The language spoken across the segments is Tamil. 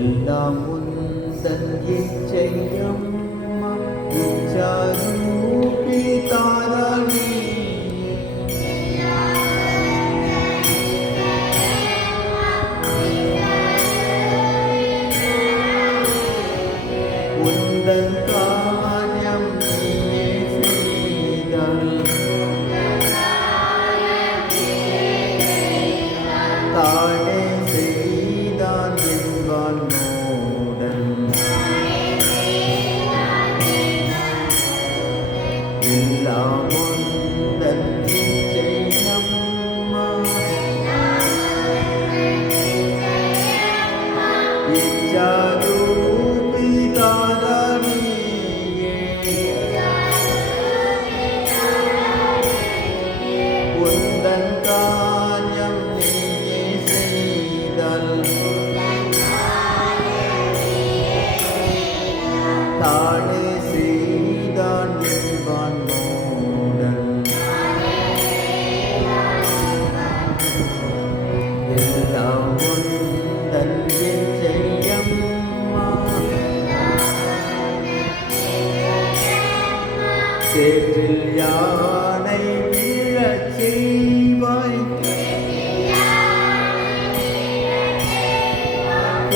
எல்லாம் உந்தன் இச்சையம்மா இச்சாரூபி தாரணி உந்தன் காரியம் நீயே செய்தாய் தானே செய்தான் என்பான் மூடன் எல்லாம் உந்தன் இச்சையம்மா இச்சாரூபி தாரணியே உந்தன் காரியம் நீயே செய்தல் தானே செய்தான் என்பான் மூடன் எல்லாம் உந்தன் இச்சையம்மா சேற்றில் யானை விழச் செய்வாய்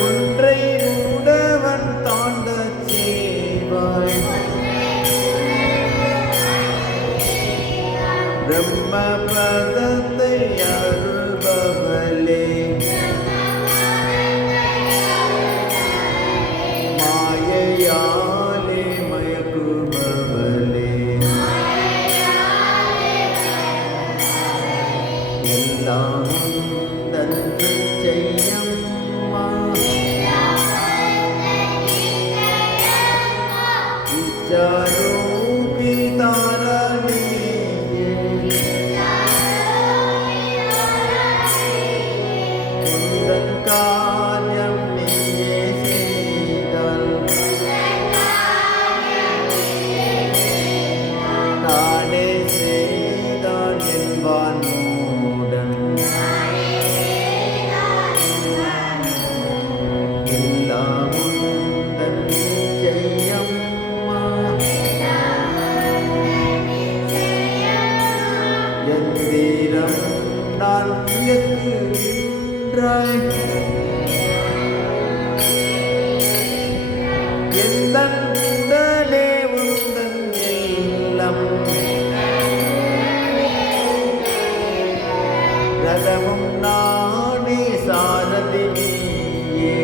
ஒன்றை உடவன் தாண்டச் செய்வாய் பிரம்ம பதத்தை அருள்பவளே மாயையாலே மயக்குபவளே எல்லாம் உந்தன் இச்சையம்மா இச்சாரூபி தாரணியே உந்தன் காரியம் நீயே செய்தல் தானே செய்தான் என்பான் மூடன் எல்லாம் உந்தன் இச்சையம்மா எந்திரம் நான் இயக்குகின்றாய் எந்தன் உடலே உந்தன் இல்லம் ரதமும் நானே சாரதி நீயே